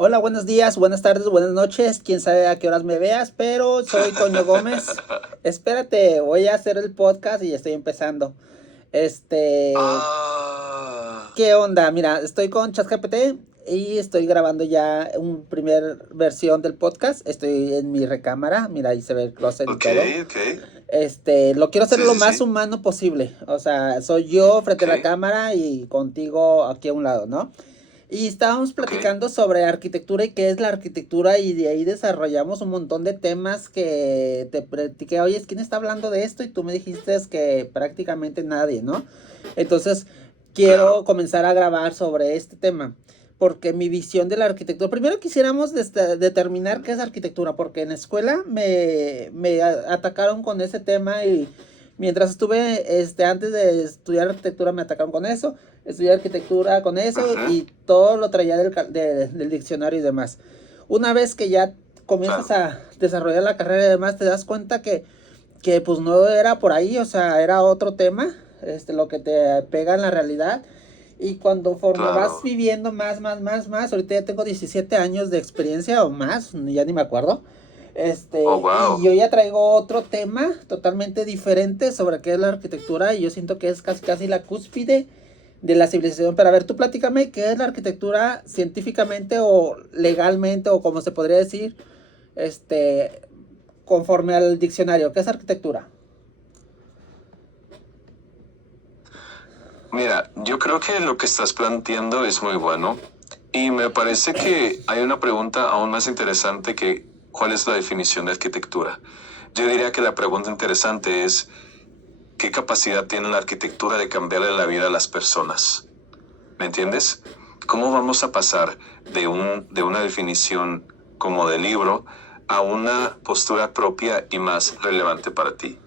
Hola, buenos días, buenas tardes, buenas noches. Quién sabe a qué horas me veas, pero soy Toño Gómez. Espérate, voy a hacer el podcast y estoy empezando. Este, Ah, ¿Qué onda? Mira, estoy con ChatGPT y estoy grabando ya un primer versión del podcast. Estoy en mi recámara, mira, ahí se ve el closet y ok, todo. ok. Lo quiero hacer Sí, lo sí, más sí. humano posible. O sea, soy yo frente a la Ok, cámara y contigo aquí a un lado, ¿no? Y estábamos ok. platicando sobre arquitectura y qué es la arquitectura y de ahí desarrollamos un montón de temas que te platiqué, oye, ¿quién está hablando de esto? Y tú me dijiste que prácticamente nadie, ¿no? Entonces, quiero Claro, comenzar a grabar sobre este tema, porque mi visión de la arquitectura, primero quisiéramos determinar qué es arquitectura, porque en la escuela me atacaron con ese tema y mientras estuve, antes de estudiar arquitectura me atacaron con eso, estudié arquitectura con eso ujú, y todo lo traía del diccionario y demás. Una vez que ya comienzas claro, a desarrollar la carrera y demás, te das cuenta que pues no era por ahí, o sea, era otro tema, lo que te pega en la realidad. Y cuando forme vas claro. viviendo más, ahorita ya tengo 17 años de experiencia o más, ya ni me acuerdo. Oh, Y wow. yo ya traigo otro tema totalmente diferente sobre qué es la arquitectura y yo siento que es casi la cúspide de la civilización. Pero a ver, tú platícame qué es la arquitectura científicamente o legalmente o como se podría decir, este, conforme al diccionario, ¿qué es arquitectura? Mira, yo creo que lo que estás planteando es muy bueno y me parece que hay una pregunta aún más interesante que ¿cuál es la definición de arquitectura? Yo diría que la pregunta interesante es ¿qué capacidad tiene la arquitectura de cambiarle la vida a las personas? ¿Me entiendes? ¿Cómo vamos a pasar de una definición como de libro a una postura propia y más relevante para ti?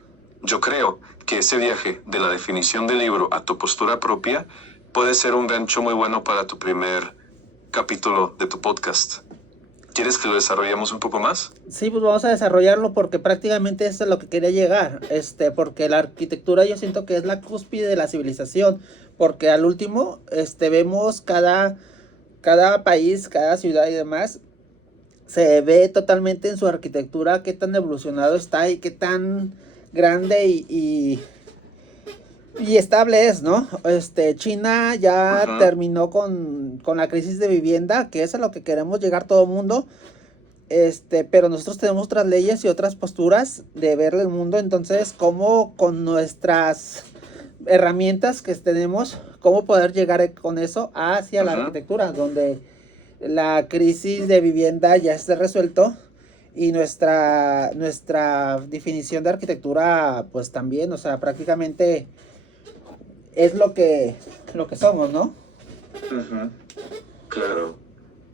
Yo creo que ese viaje de la definición del libro a tu postura propia puede ser un gancho muy bueno para tu primer capítulo de tu podcast. ¿Quieres que lo desarrollemos un poco más? Sí, pues vamos a desarrollarlo porque prácticamente eso es lo que quería llegar, porque la arquitectura yo siento que es la cúspide de la civilización, porque al último, vemos cada país, cada ciudad y demás, se ve totalmente en su arquitectura qué tan evolucionado está y qué tan grande y estable es, ¿no? China ya Ujú. terminó con la crisis de vivienda, que es a lo que queremos llegar todo el mundo. Pero nosotros tenemos otras leyes y otras posturas de ver el mundo, entonces, cómo con nuestras herramientas que tenemos, cómo poder llegar con eso hacia la Ujú. arquitectura, donde la crisis de vivienda ya esté resuelto y nuestra definición de arquitectura, pues también, o sea, prácticamente es lo que somos, ¿no? Ujú. Claro.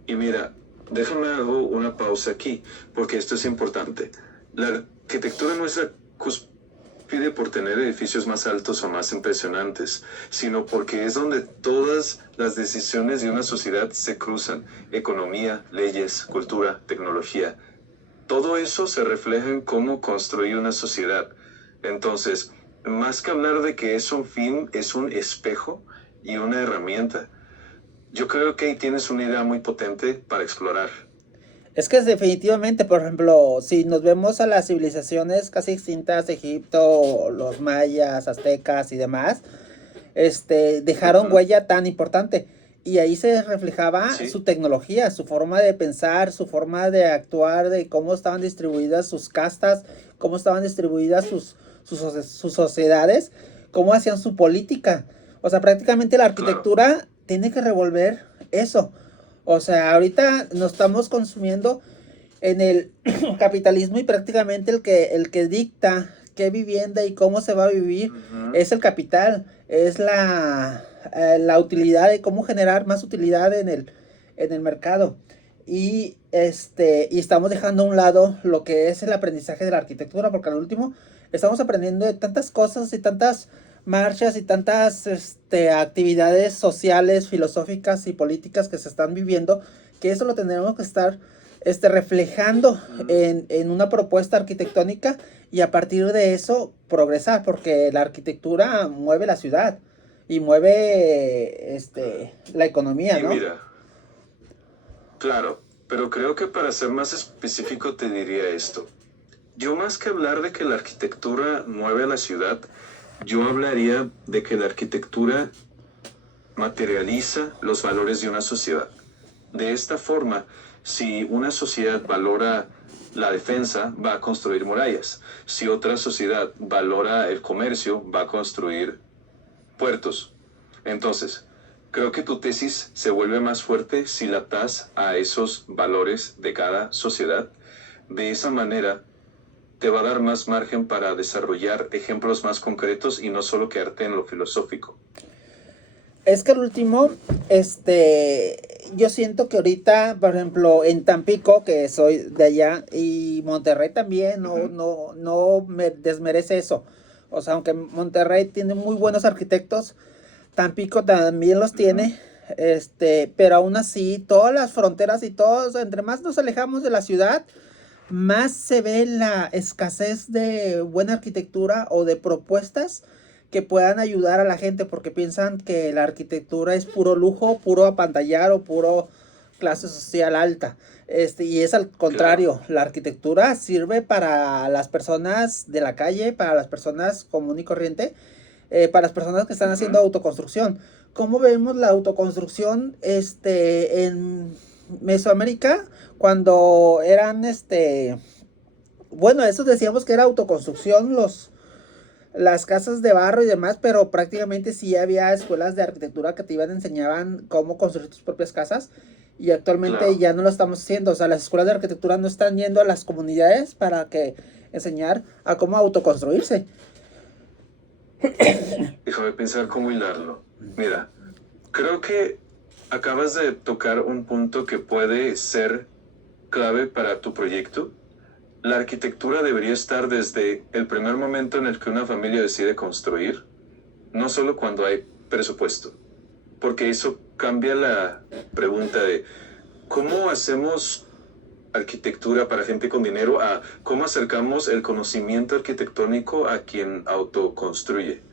Y mira, déjame hago una pausa aquí, porque esto es importante. La arquitectura no es la cúspide por tener edificios más altos o más impresionantes, sino porque es donde todas las decisiones de una sociedad se cruzan. Economía, leyes, cultura, tecnología. Todo eso se refleja en cómo construir una sociedad. Entonces, más que hablar de que es un fin, es un espejo y una herramienta. Yo creo que ahí tienes una idea muy potente para explorar. Es que es definitivamente, por ejemplo, si nos vemos a las civilizaciones casi extintas, Egipto, los mayas, aztecas y demás, dejaron Ujú. huella tan importante. Y ahí se reflejaba su Sí, tecnología, su forma de pensar, su forma de actuar, de cómo estaban distribuidas sus castas, cómo estaban distribuidas sus sociedades, cómo hacían su política. O sea, prácticamente la claro. arquitectura tiene que revolver eso. O sea, ahorita nos estamos consumiendo en el capitalismo y prácticamente el que dicta qué vivienda y cómo se va a vivir Ujú. es el capital, es la utilidad de cómo generar más utilidad en el mercado. Y estamos dejando a un lado lo que es el aprendizaje de la arquitectura, porque al último estamos aprendiendo de tantas cosas y tantas marchas y tantas actividades sociales, filosóficas y políticas que se están viviendo, que eso lo tendremos que estar reflejando Ujú. en una propuesta arquitectónica y a partir de eso progresar, porque la arquitectura mueve la ciudad y mueve la economía, Y ¿no? mira, claro. pero creo que para ser más específico te diría esto. Yo más que hablar de que la arquitectura mueve a la ciudad, yo hablaría de que la arquitectura materializa los valores de una sociedad. De esta forma, si una sociedad valora la defensa, va a construir murallas. Si otra sociedad valora el comercio, va a construir puertos. Entonces, creo que tu tesis se vuelve más fuerte si la atas a esos valores de cada sociedad. De esa manera, te va a dar más margen para desarrollar ejemplos más concretos y no solo quedarte en lo filosófico. Es que al último, yo siento que ahorita, por ejemplo, en Tampico, que soy de allá, y Monterrey también, no me desmerece eso. O sea, aunque Monterrey tiene muy buenos arquitectos, Tampico también los tiene, pero aún así, todas las fronteras y todos, entre más nos alejamos de la ciudad, más se ve la escasez de buena arquitectura o de propuestas que puedan ayudar a la gente, porque piensan que la arquitectura es puro lujo, puro apantallar o puro clase social alta. Y es al contrario, la arquitectura sirve para las personas de la calle, para las personas común y corriente, para las personas que están haciendo autoconstrucción. ¿Cómo vemos la autoconstrucción en Mesoamérica? Cuando eran, bueno, eso decíamos que era autoconstrucción, las casas de barro y demás, pero prácticamente sí había escuelas de arquitectura que te enseñaban cómo construir tus propias casas, y actualmente ya no lo estamos haciendo. O sea, las escuelas de arquitectura no están yendo a las comunidades para que enseñar a cómo autoconstruirse. Déjame pensar cómo hilarlo. Mira, creo que acabas de tocar un punto que puede ser clave para tu proyecto. La arquitectura debería estar desde el primer momento en el que una familia decide construir, no solo cuando hay presupuesto, porque eso cambia la pregunta de cómo hacemos arquitectura para gente con dinero a cómo acercamos el conocimiento arquitectónico a quien autoconstruye.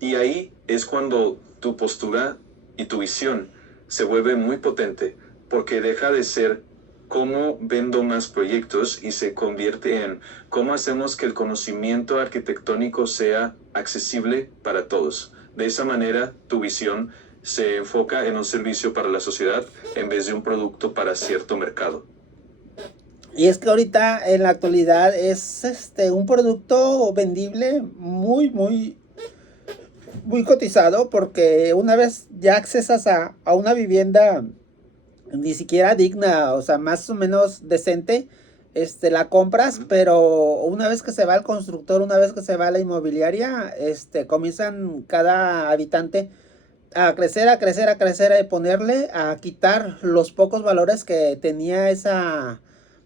Y ahí es cuando tu postura y tu visión se vuelve muy potente, porque deja de ser cómo vendo más proyectos y se convierte en cómo hacemos que el conocimiento arquitectónico sea accesible para todos. De esa manera, tu visión se enfoca en un servicio para la sociedad en vez de un producto para cierto mercado. Y es que ahorita, en la actualidad, es un producto vendible muy cotizado, porque una vez ya accesas a una vivienda ni siquiera digna, o sea, más o menos decente, la compras, pero una vez que se va el constructor, una vez que se va la inmobiliaria, comienzan cada habitante a crecer, a crecer, a crecer, a ponerle, a quitar los pocos valores que tenía esa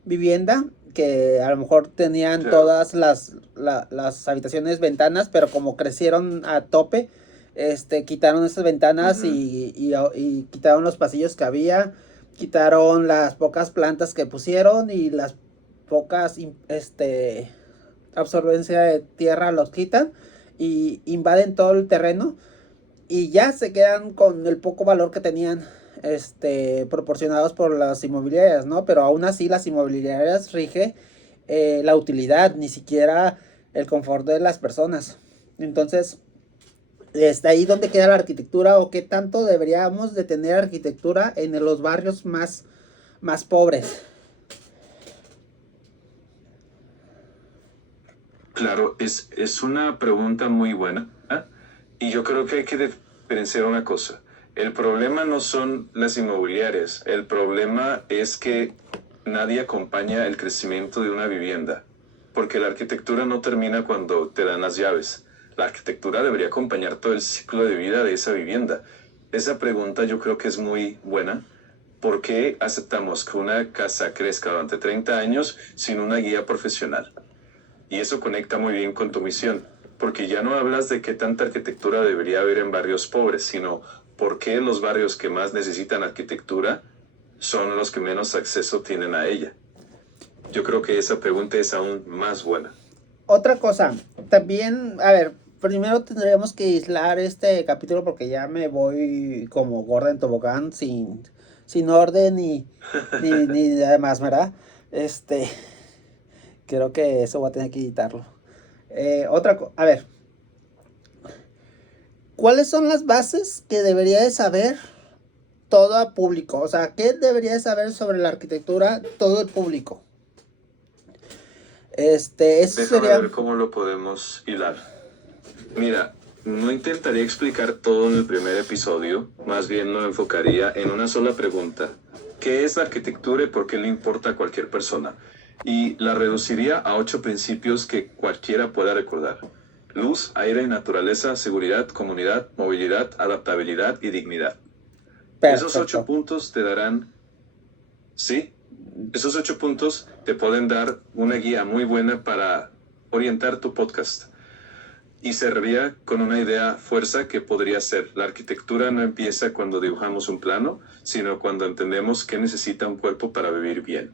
vivienda, que a lo mejor tenían todas las habitaciones ventanas, pero como crecieron a tope, quitaron esas ventanas y quitaron los pasillos que había, quitaron las pocas plantas que pusieron y las pocas absorbencia de tierra los quitan y invaden todo el terreno, y ya se quedan con el poco valor que tenían proporcionados por las inmobiliarias, ¿no? Pero aún así las inmobiliarias rige la utilidad, ni siquiera el confort de las personas. Entonces, está ahí donde queda la arquitectura, o qué tanto deberíamos de tener arquitectura en los barrios más pobres. Claro, es una pregunta muy buena, ¿eh? Y yo creo que hay que diferenciar una cosa. El problema no son las inmobiliarias, el problema es que nadie acompaña el crecimiento de una vivienda, porque la arquitectura no termina cuando te dan las llaves. La arquitectura debería acompañar todo el ciclo de vida de esa vivienda. Esa pregunta yo creo que es muy buena. ¿Por qué aceptamos que una casa crezca durante 30 años sin una guía profesional? Y eso conecta muy bien con tu misión, porque ya no hablas de qué tanta arquitectura debería haber en barrios pobres, sino por qué los barrios que más necesitan arquitectura son los que menos acceso tienen a ella. Yo creo que esa pregunta es aún más buena. Otra cosa, también, a ver, primero tendríamos que aislar este capítulo porque ya me voy como gorda en tobogán sin sin orden ni demás, ¿verdad? Creo que eso voy a tener que editarlo. A ver, ¿cuáles son las bases que debería de saber todo público? O sea, ¿qué debería de saber sobre la arquitectura todo el público? Eso Déjame sería... ver cómo lo podemos hilar. Mira, no intentaría explicar todo en el primer episodio, más bien lo enfocaría en una sola pregunta. ¿Qué es la arquitectura y por qué le importa a cualquier persona? Y la reduciría a 8 principios que cualquiera pueda recordar. Luz, aire, naturaleza, seguridad, comunidad, movilidad, adaptabilidad y dignidad. Esos 8 Perfecto. puntos te darán... Sí, esos 8 puntos te pueden dar una guía muy buena para orientar tu podcast. Y serviría con una idea fuerza que podría ser: la arquitectura no empieza cuando dibujamos un plano, sino cuando entendemos qué necesita un cuerpo para vivir bien.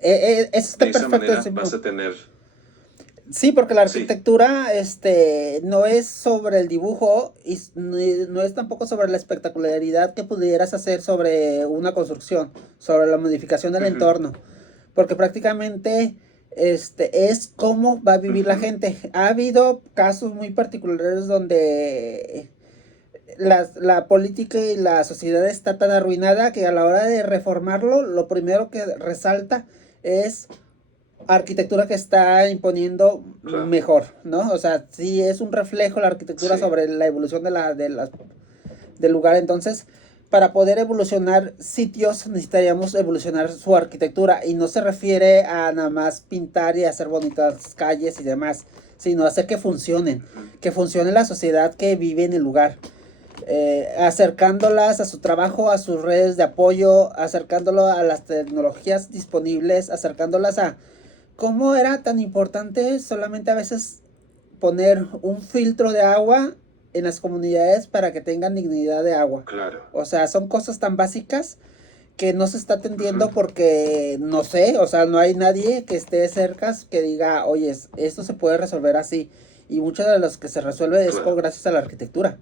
Eso está De esa perfecto. manera vas a tener... Sí, porque la Sí, arquitectura, no es sobre el dibujo y no es tampoco sobre la espectacularidad que pudieras hacer sobre una construcción, sobre la modificación del ujú, entorno, porque prácticamente, es cómo va a vivir la ujú, gente. Ha habido casos muy particulares donde la política y la sociedad está tan arruinada que a la hora de reformarlo, lo primero que resalta es arquitectura que está imponiendo claro, mejor, ¿no? O sea, sí es un reflejo la arquitectura sí, sobre la evolución del lugar. Entonces, para poder evolucionar sitios necesitaríamos evolucionar su arquitectura, y no se refiere a nada más pintar y hacer bonitas calles y demás, sino hacer ujú, que funcione la sociedad que vive en el lugar. Acercándolas a su trabajo, a sus redes de apoyo, acercándolo a las tecnologías disponibles, acercándolas a cómo era tan importante solamente a veces poner un filtro de agua en las comunidades para que tengan dignidad de agua. claro, O sea, son cosas tan básicas que no se está ujú, atendiendo porque no sé, o sea, no hay nadie que esté cerca que diga, oye, esto se puede resolver así. Y muchos de los que se resuelve es claro, gracias a la arquitectura.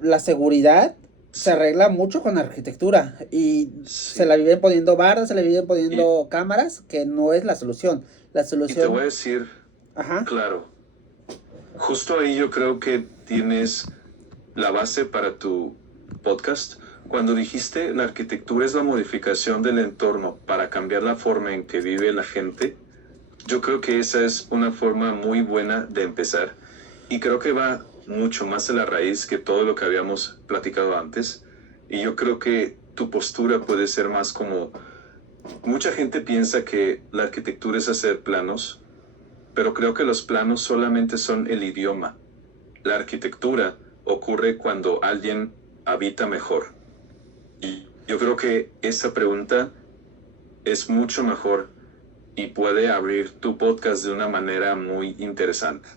La seguridad se sí, arregla mucho con la arquitectura y se la sí. viven poniendo bardas, se le viven Y, poniendo cámaras, que no es la solución. La y te voy a solución, decir, ajá, claro, justo ahí yo creo que tienes la base para tu podcast. Cuando dijiste la arquitectura es la modificación del entorno para cambiar la forma en que vive la gente, yo creo que esa es una forma muy buena de empezar. Y creo que va mucho más a la raíz que todo lo que habíamos platicado antes. Y yo creo que tu postura puede ser más como... Mucha gente piensa que la arquitectura es hacer planos, pero creo que los planos solamente son el idioma. La arquitectura ocurre cuando alguien habita mejor. Y yo creo que esa pregunta es mucho mejor y puede abrir tu podcast de una manera muy interesante.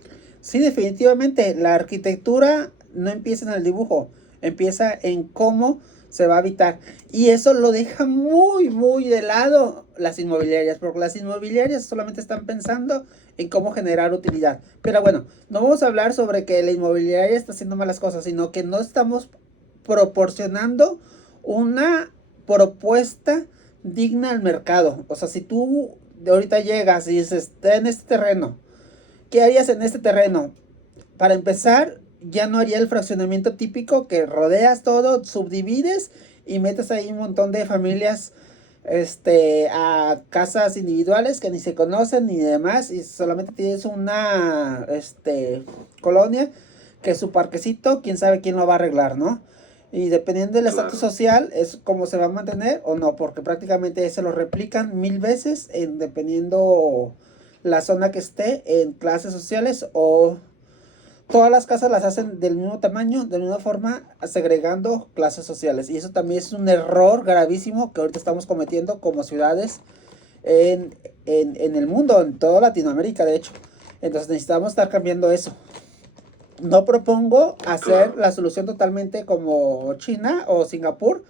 sí, definitivamente, la arquitectura no empieza en el dibujo, empieza en cómo se va a habitar. Y eso lo deja muy, muy de lado las inmobiliarias, porque las inmobiliarias solamente están pensando en cómo generar utilidad. Pero bueno, no vamos a hablar sobre que la inmobiliaria está haciendo malas cosas, sino que no estamos proporcionando una propuesta digna al mercado. O sea, si tú de ahorita llegas y dices, está en este terreno, ¿qué harías en este terreno? Para empezar, ya no haría el fraccionamiento típico que rodeas todo, subdivides y metes ahí un montón de familias, a casas individuales que ni se conocen ni demás, y solamente tienes una, colonia que su parquecito, quién sabe quién lo va a arreglar, ¿no? Y dependiendo del estatus Claro, social es cómo se va a mantener o no, porque prácticamente se lo replican 1000 veces en dependiendo la zona que esté en clases sociales, o todas las casas las hacen del mismo tamaño, de la misma forma, segregando clases sociales. Y eso también es un error gravísimo que ahorita estamos cometiendo como ciudades en el mundo, en toda Latinoamérica, de hecho. Entonces necesitamos estar cambiando eso. No propongo hacer claro, la solución totalmente como China o Singapur,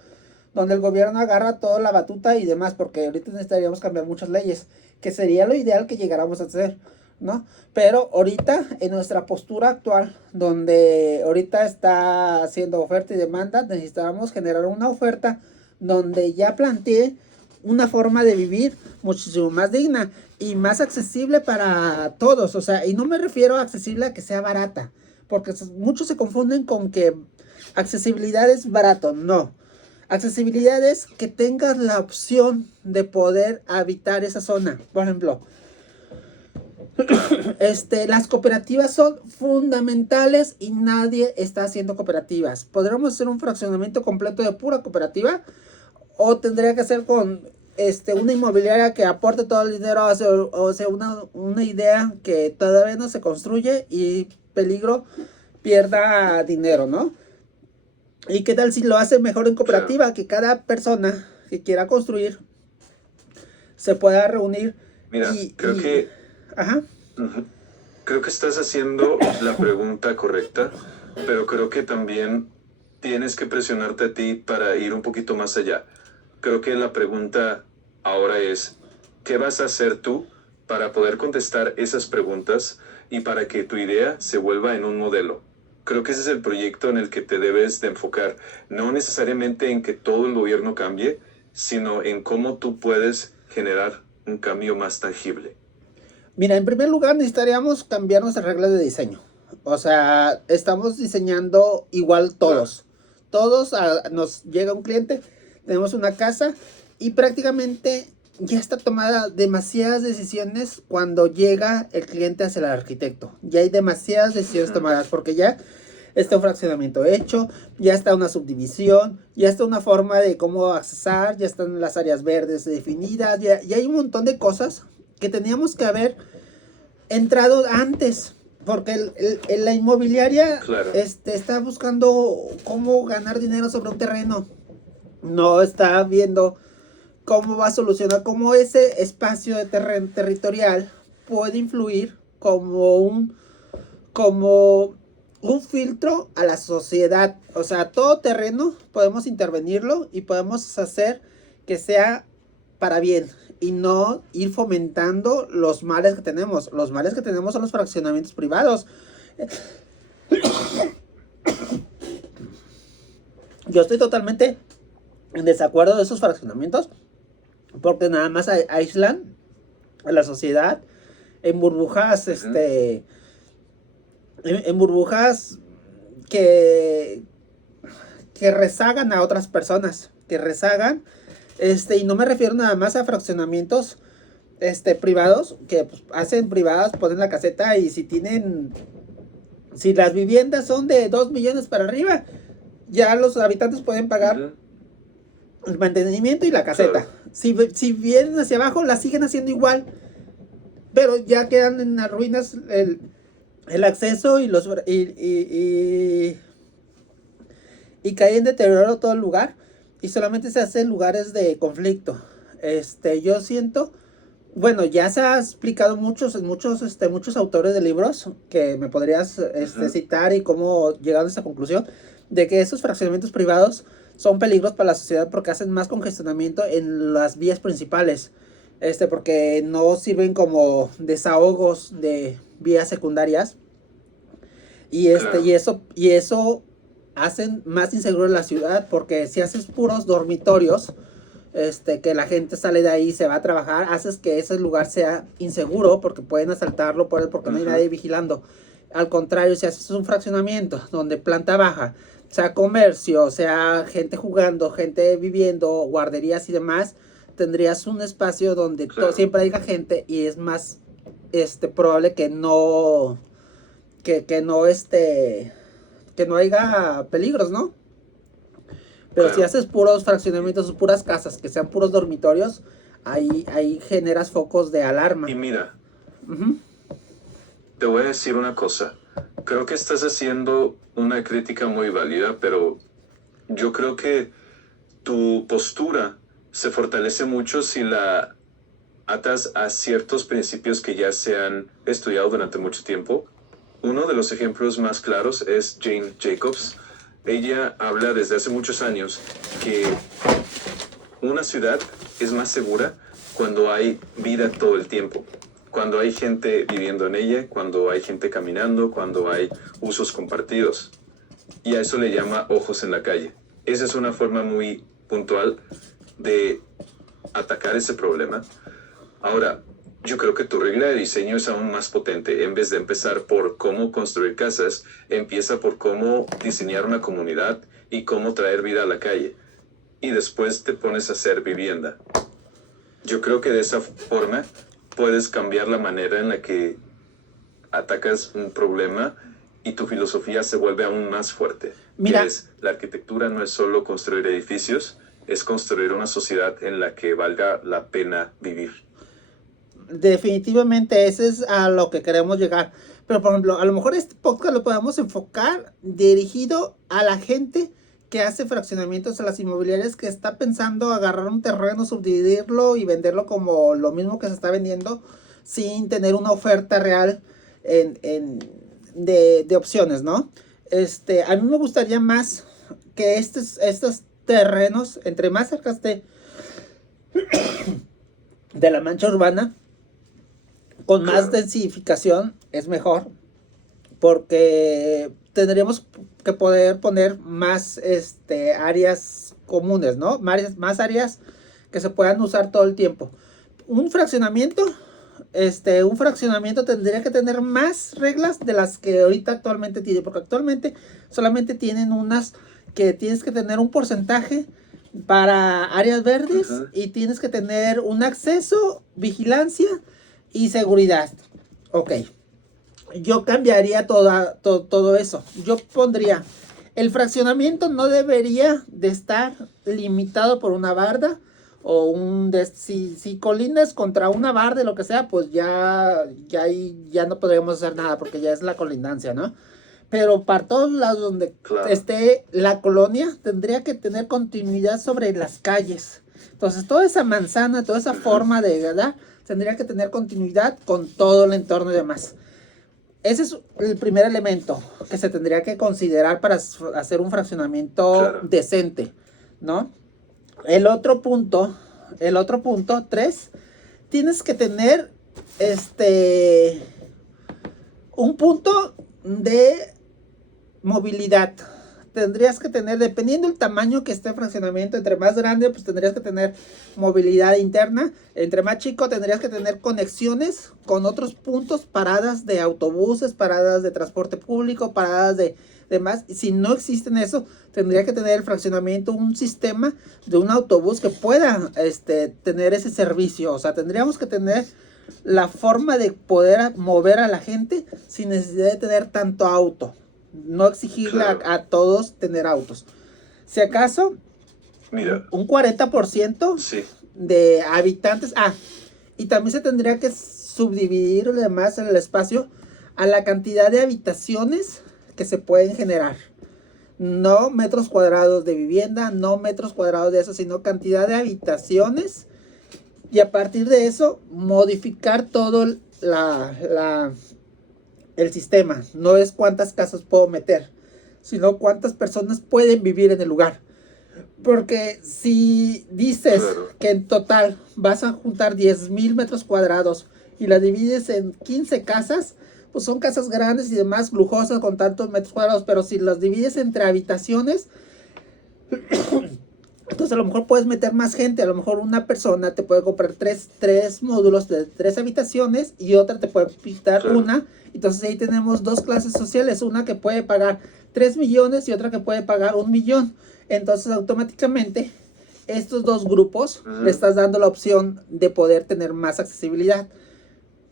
donde el gobierno agarra toda la batuta y demás, porque ahorita necesitaríamos cambiar muchas leyes, que sería lo ideal que llegáramos a hacer, ¿no? Pero ahorita, en nuestra postura actual, donde ahorita está haciendo oferta y demanda, necesitamos generar una oferta donde ya planteé una forma de vivir muchísimo más digna y más accesible para todos. O sea, y no me refiero a accesible a que sea barata, porque muchos se confunden con que accesibilidad es barato. No. Accesibilidad es que tengas la opción de poder habitar esa zona. Por ejemplo, las cooperativas son fundamentales y nadie está haciendo cooperativas. Podríamos hacer un fraccionamiento completo de pura cooperativa, o tendría que ser con una inmobiliaria que aporte todo el dinero, o sea una idea que todavía no se construye y peligro pierda dinero, ¿no? ¿Y qué tal si lo hace mejor en cooperativa? Claro. Que cada persona que quiera construir se pueda reunir. Mira, creo que... Ajá. Creo que estás haciendo la pregunta correcta, pero creo que también tienes que presionarte a ti para ir un poquito más allá. Creo que la pregunta ahora es, ¿qué vas a hacer tú para poder contestar esas preguntas y para que tu idea se vuelva en un modelo? Creo que ese es el proyecto en el que te debes de enfocar, no necesariamente en que todo el gobierno cambie, sino en cómo tú puedes generar un cambio más tangible. Mira, en primer lugar necesitaríamos cambiar nuestras reglas de diseño. O sea, estamos diseñando igual todos. Todos nos llega un cliente, tenemos una casa y prácticamente ya está tomada demasiadas decisiones cuando llega el cliente hacia el arquitecto. Ya hay demasiadas decisiones tomadas porque ya está un fraccionamiento hecho, ya está una subdivisión, ya está una forma de cómo accesar, ya están las áreas verdes definidas, ya hay un montón de cosas que teníamos que haber entrado antes, porque la inmobiliaria claro. Está buscando cómo ganar dinero sobre un terreno, no está viendo cómo va a solucionar, cómo ese espacio de territorial puede influir como un filtro a la sociedad. O sea, todo terreno podemos intervenirlo y podemos hacer que sea para bien y no ir fomentando los males que tenemos. Los males que tenemos son los fraccionamientos privados. Yo estoy totalmente en desacuerdo de esos fraccionamientos porque nada más aíslan a la sociedad en burbujas, en burbujas que rezagan a otras personas, que rezagan, y no me refiero nada más a fraccionamientos privados, que pues, hacen privadas, ponen la caseta y si las viviendas son de 2 millones para arriba, ya los habitantes pueden pagar el mantenimiento y la caseta. Si vienen hacia abajo, la siguen haciendo igual, pero ya quedan en las ruinas el acceso y cae en deterioro todo el lugar y solamente se hace en lugares de conflicto. Yo siento, bueno, ya se ha explicado muchos autores de libros que me podrías citar y cómo llegaron a esa conclusión de que esos fraccionamientos privados son peligros para la sociedad porque hacen más congestionamiento en las vías principales, porque no sirven como desahogos de vías secundarias y eso hacen más insegura la ciudad, porque si haces puros dormitorios, que la gente sale de ahí y se va a trabajar, haces que ese lugar sea inseguro porque pueden asaltarlo porque no hay nadie vigilando. Al contrario, si haces un fraccionamiento donde planta baja, sea comercio, sea gente jugando, gente viviendo, guarderías y demás, tendrías un espacio donde siempre haya gente y es más probable que no haya peligros, ¿no? Pero si haces puros fraccionamientos, puras casas, que sean puros dormitorios, ahí generas focos de alarma. Y mira, te voy a decir una cosa. Creo que estás haciendo una crítica muy válida, pero yo creo que tu postura se fortalece mucho si la atas a ciertos principios que ya se han estudiado durante mucho tiempo. Uno de los ejemplos más claros es Jane Jacobs. Ella habla desde hace muchos años que una ciudad es más segura cuando hay vida todo el tiempo, cuando hay gente viviendo en ella, cuando hay gente caminando, cuando hay usos compartidos. Y a eso le llama ojos en la calle. Esa es una forma muy puntual de atacar ese problema. Ahora, yo creo que tu regla de diseño es aún más potente. En vez de empezar por cómo construir casas, empieza por cómo diseñar una comunidad y cómo traer vida a la calle. Y después te pones a hacer vivienda. Yo creo que de esa forma puedes cambiar la manera en la que atacas un problema y tu filosofía se vuelve aún más fuerte. Mira, La arquitectura no es solo construir edificios, es construir una sociedad en la que valga la pena vivir. definitivamente ese es a lo que queremos llegar. Pero por ejemplo, a lo mejor este podcast lo podemos enfocar dirigido a la gente que hace fraccionamientos a las inmobiliarias, que está pensando agarrar un terreno, subdividirlo y venderlo como lo mismo que se está vendiendo, sin tener una oferta real de opciones, ¿no? A mí me gustaría más que estos terrenos, entre más cerca esté de la mancha urbana, con más densificación es mejor, porque tendríamos que poder poner más áreas comunes, ¿no? Más áreas que se puedan usar todo el tiempo. Un fraccionamiento tendría que tener más reglas de las que ahorita actualmente tiene, porque actualmente solamente tienen unas que tienes que tener un porcentaje para áreas verdes y tienes que tener un acceso, vigilancia y seguridad. Ok. Yo cambiaría todo eso. Yo pondría, el fraccionamiento no debería de estar limitado por una barda o si colindas contra una barda, lo que sea, pues ya no podríamos hacer nada porque ya es la colindancia, ¿no? Pero para todos lados donde esté la colonia, tendría que tener continuidad sobre las calles. Entonces, toda esa manzana, toda esa forma de ¿verdad? Tendría que tener continuidad con todo el entorno y demás. Ese es el primer elemento que se tendría que considerar para hacer un fraccionamiento decente, ¿no? El otro punto, 3, tienes que tener un punto de movilidad. Tendrías que tener, dependiendo del tamaño que esté el fraccionamiento, entre más grande, pues tendrías que tener movilidad interna. Entre más chico, tendrías que tener conexiones con otros puntos, paradas de autobuses, paradas de transporte público, paradas de demás. Si no existen eso, tendría que tener el fraccionamiento un sistema de un autobús que pueda tener ese servicio. O sea, tendríamos que tener la forma de poder mover a la gente sin necesidad de tener tanto auto. No exigirle a todos tener autos. Si acaso, mira, un 40% de habitantes. Y también se tendría que subdividir además el espacio a la cantidad de habitaciones que se pueden generar. No metros cuadrados de vivienda, no metros cuadrados de eso, sino cantidad de habitaciones. Y a partir de eso, modificar todo el sistema. No es cuántas casas puedo meter, sino cuántas personas pueden vivir en el lugar. Porque si dices que en total vas a juntar 10,000 metros cuadrados y la divides en 15 casas, pues son casas grandes y demás, lujosas con tantos metros cuadrados. Pero si las divides entre habitaciones, entonces a lo mejor puedes meter más gente. A lo mejor una persona te puede comprar tres módulos de 3 habitaciones y otra te puede quitar una. Entonces ahí tenemos 2 clases sociales, una que puede pagar 3 millones y otra que puede pagar 1 millón. Entonces automáticamente estos 2 grupos le estás dando la opción de poder tener más accesibilidad.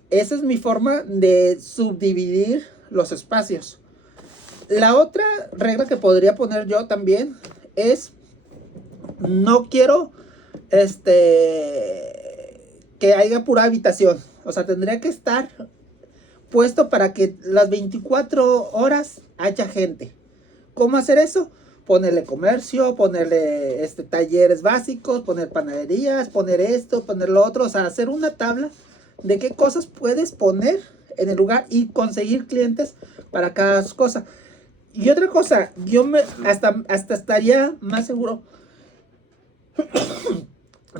Esa es mi forma de subdividir los espacios. La otra regla que podría poner yo también es: no quiero que haya pura habitación. O sea, tendría que estar puesto para que las 24 horas haya gente. ¿Cómo hacer eso? Ponerle comercio, ponerle talleres básicos, poner panaderías, poner esto, poner lo otro. O sea, hacer una tabla de qué cosas puedes poner en el lugar y conseguir clientes para cada cosa. Y otra cosa, yo hasta estaría más seguro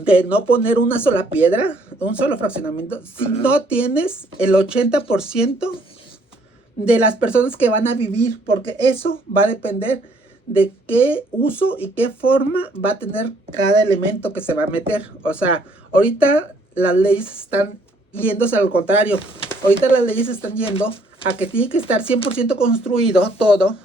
de no poner una sola piedra, un solo fraccionamiento, si no tienes el 80% de las personas que van a vivir, porque eso va a depender de qué uso y qué forma va a tener cada elemento que se va a meter. O sea, ahorita las leyes están yéndose al contrario. Ahorita las leyes están yendo a que tiene que estar 100% construido todo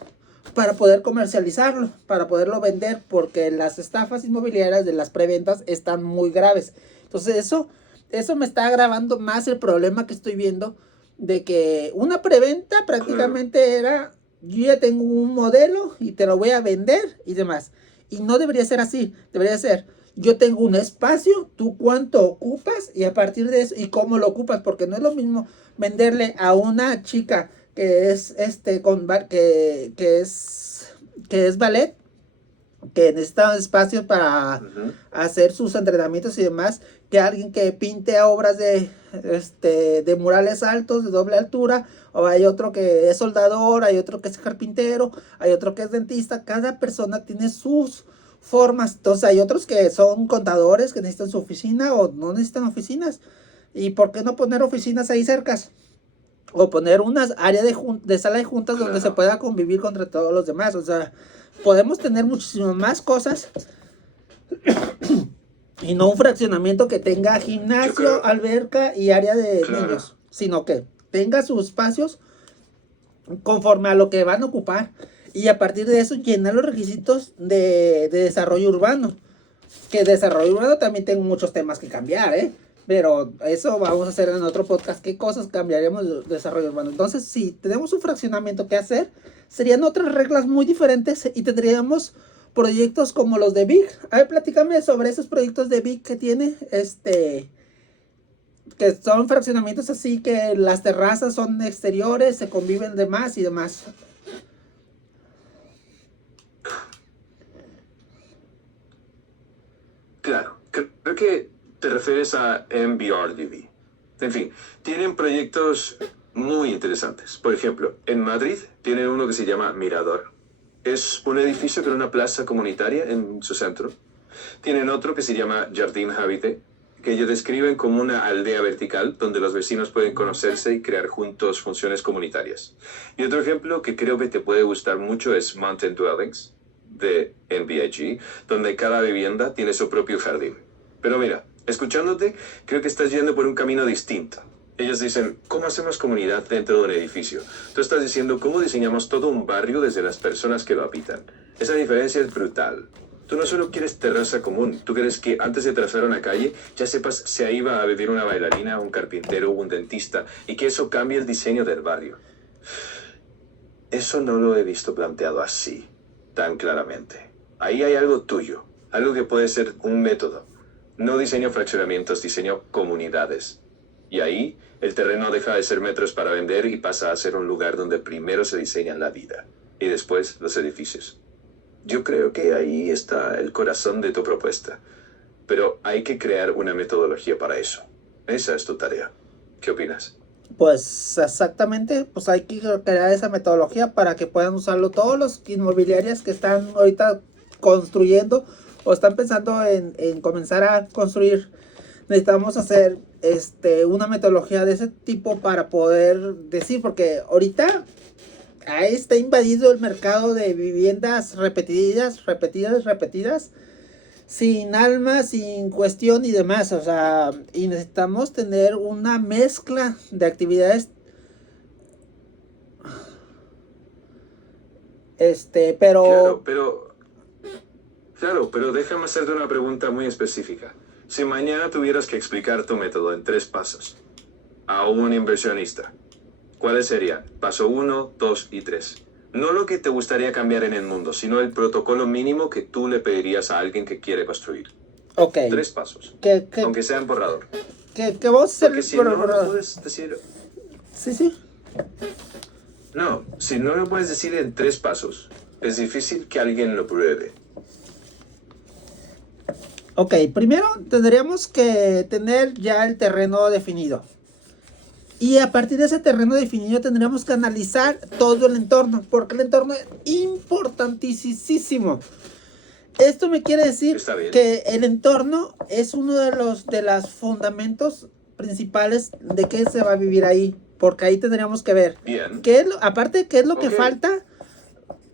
para poder comercializarlo, para poderlo vender, porque las estafas inmobiliarias de las preventas están muy graves. Entonces eso me está agravando más el problema que estoy viendo de que una preventa prácticamente era, yo ya tengo un modelo y te lo voy a vender y demás. Y no debería ser así, debería ser, yo tengo un espacio, tú cuánto ocupas y a partir de eso, y cómo lo ocupas, porque no es lo mismo venderle a una chica que es que es ballet, que necesita espacio para hacer sus entrenamientos y demás, que alguien que pinte obras de murales altos de doble altura, o hay otro que es soldador, hay otro que es carpintero, hay otro que es dentista. Cada persona tiene sus formas. Entonces hay otros que son contadores que necesitan su oficina o no necesitan oficinas. ¿Y por qué no poner oficinas ahí cercas? O poner unas áreas de sala de juntas donde se pueda convivir contra todos los demás. O sea, podemos tener muchísimas más cosas y no un fraccionamiento que tenga gimnasio, alberca y área de niños, sino que tenga sus espacios conforme a lo que van a ocupar y a partir de eso llenar los requisitos de desarrollo urbano. Que desarrollo urbano también tengo muchos temas que cambiar, pero eso vamos a hacer en otro podcast. ¿Qué cosas cambiaríamos de desarrollo urbano? Entonces, si tenemos un fraccionamiento que hacer, serían otras reglas muy diferentes y tendríamos proyectos como los de Big. A ver, platícame sobre esos proyectos de Big que tiene, que son fraccionamientos así, que las terrazas son exteriores, se conviven de más y demás. Claro, creo que te refieres a MBRDV. En fin, tienen proyectos muy interesantes. Por ejemplo, en Madrid tienen uno que se llama Mirador. Es un edificio con una plaza comunitaria en su centro. Tienen otro que se llama Jardín Habité, que ellos describen como una aldea vertical donde los vecinos pueden conocerse y crear juntos funciones comunitarias. Y otro ejemplo que creo que te puede gustar mucho es Mountain Dwellings, de NBIG, donde cada vivienda tiene su propio jardín. Pero mira, escuchándote, creo que estás yendo por un camino distinto. Ellos dicen, ¿cómo hacemos comunidad dentro de un edificio? Tú estás diciendo, ¿cómo diseñamos todo un barrio desde las personas que lo habitan? Esa diferencia es brutal. Tú no solo quieres terraza común, tú quieres que antes de trazar una calle, ya sepas si ahí va a vivir una bailarina, un carpintero o un dentista, y que eso cambie el diseño del barrio. Eso no lo he visto planteado así, tan claramente. Ahí hay algo tuyo, algo que puede ser un método. No diseño fraccionamientos, diseño comunidades. Y ahí el terreno deja de ser metros para vender y pasa a ser un lugar donde primero se diseña la vida y después los edificios. Yo creo que ahí está el corazón de tu propuesta, pero hay que crear una metodología para eso. Esa es tu tarea. ¿Qué opinas? Pues exactamente, pues hay que crear esa metodología para que puedan usarlo todos los inmobiliarios que están ahorita construyendo o están pensando en comenzar a construir. Necesitamos hacer una metodología de ese tipo para poder decir, porque ahorita ahí está invadido el mercado de viviendas repetidas, sin alma, sin cuestión y demás. O sea, y necesitamos tener una mezcla de actividades. Claro, pero déjame hacerte una pregunta muy específica. Si mañana tuvieras que explicar tu método en 3 pasos a un inversionista, ¿cuáles serían? Paso 1, 2 y 3. No lo que te gustaría cambiar en el mundo, sino el protocolo mínimo que tú le pedirías a alguien que quiere construir. Ok. 3 pasos. Aunque sea en borrador. Que vos hacer porque si no lo puedes decir... Sí. No, si no lo puedes decir en 3 pasos, es difícil que alguien lo pruebe. Ok, primero tendríamos que tener ya el terreno definido. Y a partir de ese terreno definido tendríamos que analizar todo el entorno, porque el entorno es importantísimo. Esto me quiere decir que el entorno es uno de los fundamentos principales de qué se va a vivir ahí, porque ahí tendríamos que ver. Bien. Aparte, qué es lo que falta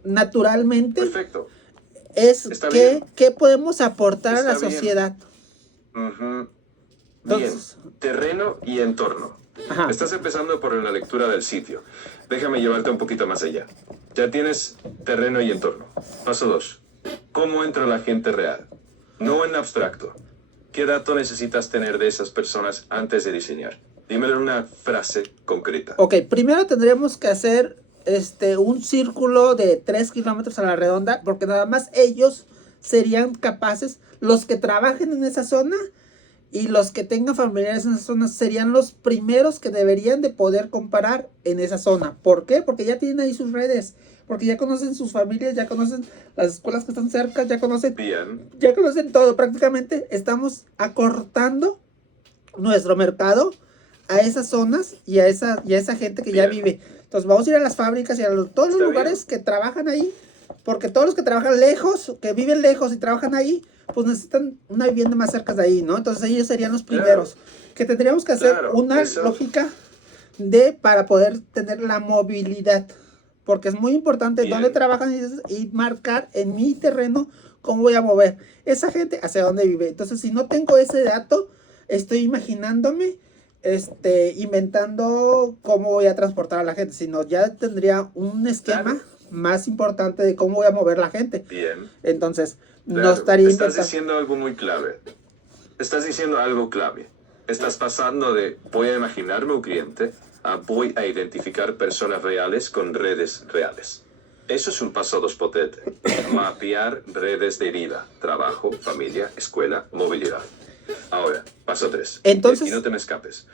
naturalmente Perfecto. es Está bien. qué podemos aportar a la Está bien. sociedad. Ujú. Bien, Entonces, terreno y entorno. ajá. Estás empezando por la lectura del sitio. Déjame llevarte un poquito más allá. Ya tienes terreno y entorno. Paso 2. ¿Cómo entra la gente real? No en abstracto. ¿Qué dato necesitas tener de esas personas antes de diseñar? Dímelo en una frase concreta. Ok, primero tendríamos que hacer un círculo de 3 kilómetros a la redonda, porque nada más ellos serían capaces, los que trabajen en esa zona y los que tengan familiares en esa zona serían los primeros que deberían de poder comparar en esa zona. ¿Por qué? Porque ya tienen ahí sus redes, porque ya conocen sus familias, ya conocen las escuelas que están cerca, ya conocen todo. Prácticamente estamos acortando nuestro mercado a esas zonas y a esa gente que ya vive. Entonces vamos a ir a las fábricas y a todos los lugares que trabajan ahí, porque todos los que trabajan lejos, que viven lejos y trabajan ahí, pues necesitan una vivienda más cerca de ahí, ¿no? Entonces ellos serían los primeros. Que tendríamos que hacer una lógica para poder tener la movilidad, porque es muy importante dónde trabajan y marcar en mi terreno cómo voy a mover esa gente hacia dónde vive. Entonces, si no tengo ese dato, estoy imaginándome, inventando cómo voy a transportar a la gente, sino ya tendría un esquema más importante de cómo voy a mover la gente. Bien. Entonces, no estaría Estás diciendo algo muy clave. Estás diciendo algo clave. Estás pasando de voy a imaginarme un cliente a voy a identificar personas reales con redes reales. Eso es un paso 2 potente. Mapear redes de vida, trabajo, familia, escuela, movilidad. Ahora, paso 3. Entonces, y no te me escapes.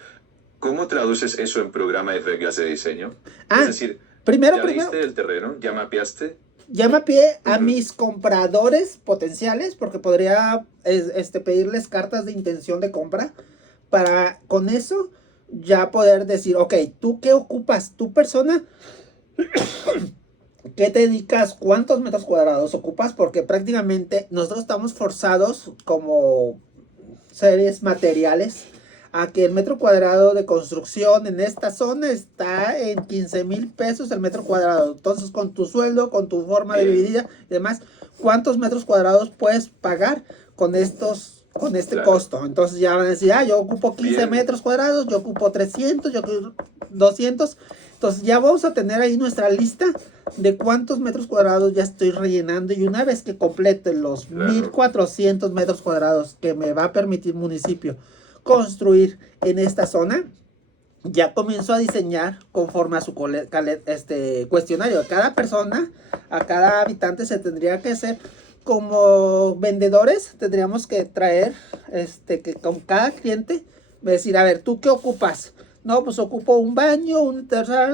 ¿Cómo traduces eso en programa y reglas de diseño? Es decir, primero, ¿ya viste el terreno? ¿Ya mapeaste? Ya mapeé a mis compradores potenciales, porque podría pedirles cartas de intención de compra para con eso ya poder decir, ok, ¿tú qué ocupas? ¿Tu persona? ¿Qué te dedicas? ¿Cuántos metros cuadrados ocupas? Porque prácticamente nosotros estamos forzados como seres materiales a que el metro cuadrado de construcción en esta zona está en 15,000 pesos el metro cuadrado. Entonces, con tu sueldo, con tu forma de vivir y demás, ¿cuántos metros cuadrados puedes pagar con este costo? Entonces ya van a decir, yo ocupo 15 metros cuadrados, yo ocupo 300, yo ocupo 200. Entonces ya vamos a tener ahí nuestra lista de cuántos metros cuadrados ya estoy rellenando, y una vez que complete los 1,400 metros cuadrados que me va a permitir municipio construir en esta zona, ya comienzo a diseñar conforme a su cuestionario. A cada persona, a cada habitante se tendría que hacer como vendedores, tendríamos que traer, que con cada cliente, decir, a ver, ¿tú qué ocupas? No, pues ocupo un baño,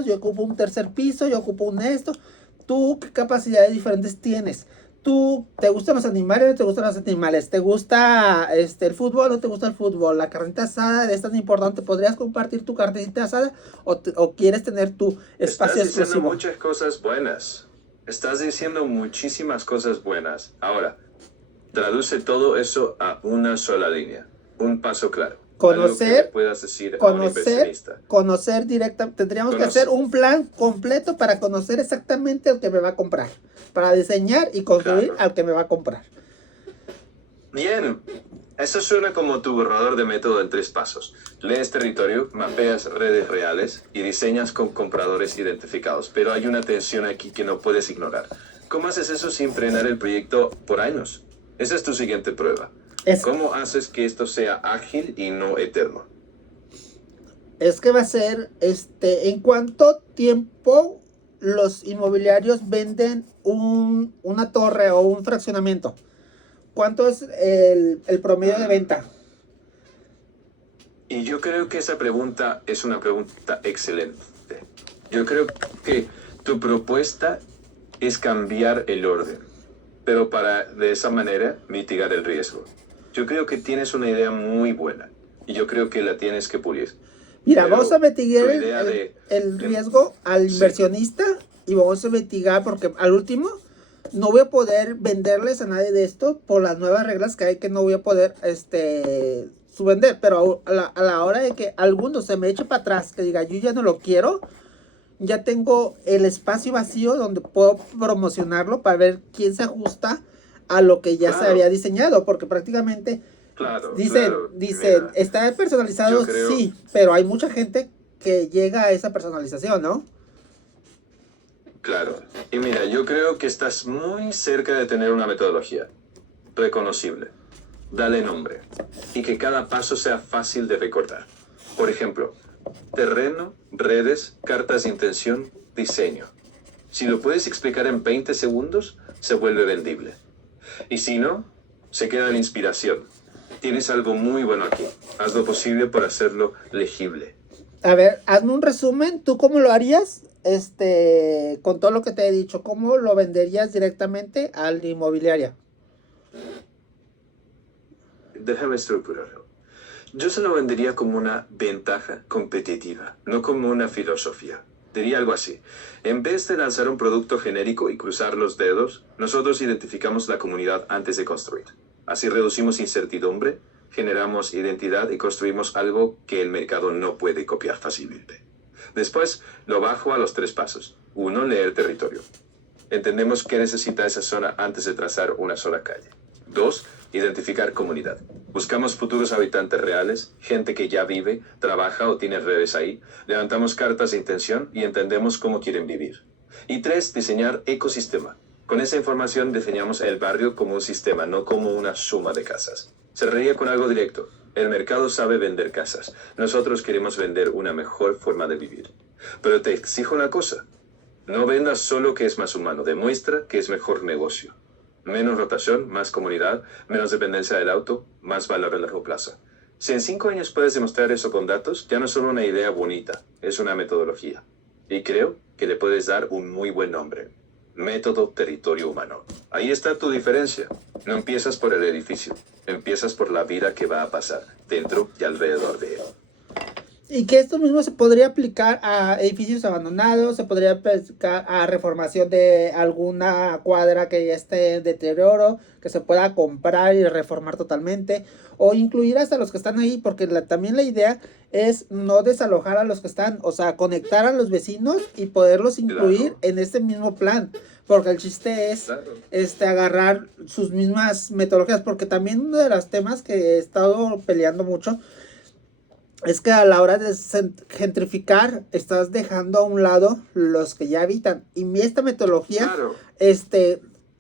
yo ocupo un tercer piso, yo ocupo un esto. ¿Tú qué capacidades diferentes tienes? ¿Tú te gustan los animales o no te gustan los animales? ¿Te gusta el fútbol o no te gusta el fútbol? La carnita asada es tan importante. ¿Podrías compartir tu carnita asada o quieres tener tu espacio exclusivo? Estás diciendo muchas cosas buenas. Estás diciendo muchísimas cosas buenas. Ahora, traduce todo eso a una sola línea. Un paso claro. Conocer directamente. Tendríamos que hacer un plan completo para conocer exactamente al que me va a comprar, para diseñar y construir al que me va a comprar. Bien, eso suena como tu borrador de método en 3 pasos. Lees territorio, mapeas redes reales y diseñas con compradores identificados. Pero hay una tensión aquí que no puedes ignorar. ¿Cómo haces eso sin frenar el proyecto por años? Esa es tu siguiente prueba. ¿Cómo haces que esto sea ágil y no eterno? Es que va a ser, ¿en cuánto tiempo los inmobiliarios venden una torre o un fraccionamiento? ¿Cuánto es el promedio de venta? Y yo creo que esa pregunta es una pregunta excelente. Yo creo que tu propuesta es cambiar el orden, pero para de esa manera mitigar el riesgo. Yo creo que tienes una idea muy buena y yo creo que la tienes que pulir. Mira, vamos a mitigar el riesgo al inversionista y vamos a mitigar, porque al último no voy a poder venderles a nadie de esto por las nuevas reglas que hay, que no voy a poder subvender, pero a la hora de que alguno se me eche para atrás, que diga yo ya no lo quiero, ya tengo el espacio vacío donde puedo promocionarlo para ver quién se ajusta a lo que ya se Claro, había diseñado, porque prácticamente claro. dicen, Mira, está yo personalizado, creo, sí, pero hay mucha gente que llega a esa personalización, ¿no? claro. Y mira, yo creo que estás muy cerca de tener una metodología reconocible. Dale nombre. Y que cada paso sea fácil de recordar. Por ejemplo, terreno, redes, cartas de intención, diseño. Si lo puedes explicar en 20 segundos, se vuelve vendible. Y si no, se queda en inspiración. Tienes algo muy bueno aquí. Haz lo posible por hacerlo legible. A ver, hazme un resumen, ¿tú cómo lo harías? Con todo lo que te he dicho, ¿cómo lo venderías directamente al inmobiliaria? Déjame estructurarlo. Yo se lo vendería como una ventaja competitiva, no como una filosofía. Diría algo así. En vez de lanzar un producto genérico y cruzar los dedos, nosotros identificamos la comunidad antes de construir. Así reducimos incertidumbre, generamos identidad y construimos algo que el mercado no puede copiar fácilmente. Después, lo bajo a los 3 pasos. 1. Leer territorio. Entendemos qué necesita esa zona antes de trazar una sola calle. 2. Identificar comunidad. Buscamos futuros habitantes reales, gente que ya vive, trabaja o tiene redes ahí. Levantamos cartas de intención y entendemos cómo quieren vivir. Y 3. Diseñar ecosistema. Con esa información definimos el barrio como un sistema, no como una suma de casas. Cerraría con algo directo. El mercado sabe vender casas. Nosotros queremos vender una mejor forma de vivir. Pero te exijo una cosa. No vendas solo que es más humano, demuestra que es mejor negocio. Menos rotación, más comunidad, menos dependencia del auto, más valor a largo plazo. Si en 5 años puedes demostrar eso con datos, ya no es solo una idea bonita, es una metodología. Y creo que le puedes dar un muy buen nombre. Método Territorio Humano. Ahí está tu diferencia. No empiezas por el edificio, empiezas por la vida que va a pasar, dentro y alrededor de él. Y que esto mismo se podría aplicar a edificios abandonados, se podría aplicar a reformación de alguna cuadra que ya esté en deterioro, que se pueda comprar y reformar totalmente, o incluir hasta los que están ahí, porque también la idea es no desalojar a los que están, o sea, conectar a los vecinos y poderlos incluir Claro, en este mismo plan, porque el chiste es claro. agarrar sus mismas metodologías, porque también uno de los temas que he estado peleando mucho es que a la hora de gentrificar estás dejando a un lado los que ya habitan. Y esta metodología, Claro.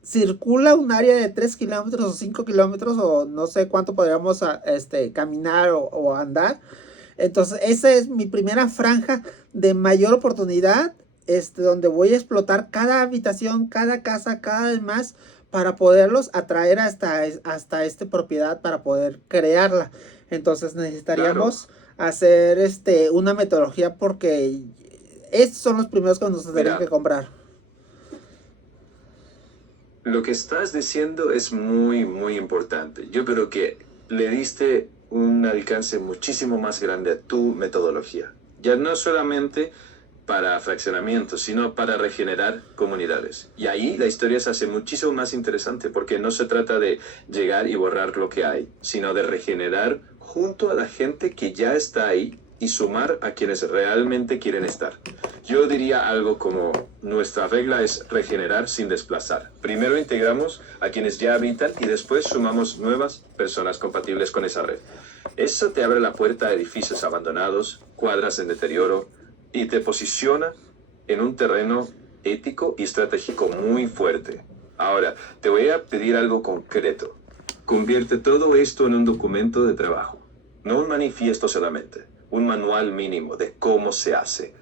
circula un área de 3 kilómetros o 5 kilómetros o no sé cuánto podríamos caminar o andar. Entonces esa es mi primera franja de mayor oportunidad, donde voy a explotar cada habitación, cada casa, cada demás para poderlos atraer hasta esta propiedad para poder crearla. Entonces necesitaríamos hacer una metodología porque estos son los primeros que nos tendrían que comprar. Lo que estás diciendo es muy, muy importante. Yo creo que le diste un alcance muchísimo más grande a tu metodología. Ya no solamente para fraccionamiento, sino para regenerar comunidades. Y ahí la historia se hace muchísimo más interesante porque no se trata de llegar y borrar lo que hay, sino de regenerar junto a la gente que ya está ahí y sumar a quienes realmente quieren estar. Yo diría algo como, nuestra regla es regenerar sin desplazar. Primero integramos a quienes ya habitan y después sumamos nuevas personas compatibles con esa red. Eso te abre la puerta a edificios abandonados, cuadras en deterioro y te posiciona en un terreno ético y estratégico muy fuerte. Ahora, te voy a pedir algo concreto. Convierte todo esto en un documento de trabajo, no un manifiesto solamente, un manual mínimo de cómo se hace.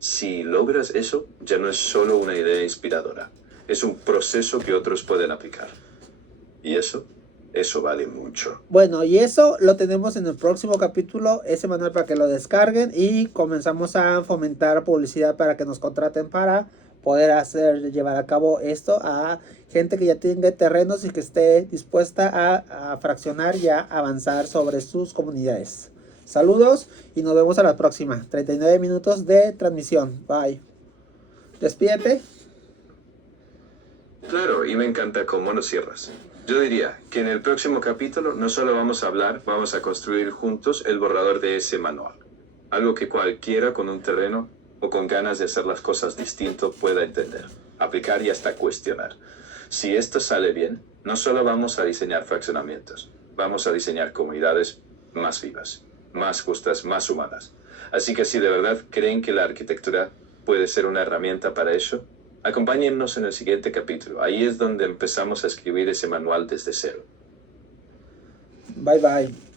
Si logras eso, ya no es solo una idea inspiradora, es un proceso que otros pueden aplicar. Y eso vale mucho. Bueno, y eso lo tenemos en el próximo capítulo, ese manual para que lo descarguen y comenzamos a fomentar publicidad para que nos contraten para poder llevar a cabo esto a gente que ya tenga terrenos y que esté dispuesta a fraccionar y a avanzar sobre sus comunidades. Saludos y nos vemos a la próxima. 39 minutos de transmisión. Bye. Despídete. Claro, y me encanta cómo lo cierras. Yo diría que en el próximo capítulo no solo vamos a hablar, vamos a construir juntos el borrador de ese manual. Algo que cualquiera con un terreno o con ganas de hacer las cosas distinto pueda entender, aplicar y hasta cuestionar. Si esto sale bien, no solo vamos a diseñar fraccionamientos, vamos a diseñar comunidades más vivas, más justas, más humanas. Así que si de verdad creen que la arquitectura puede ser una herramienta para ello, acompáñennos en el siguiente capítulo. Ahí es donde empezamos a escribir ese manual desde cero. Bye bye.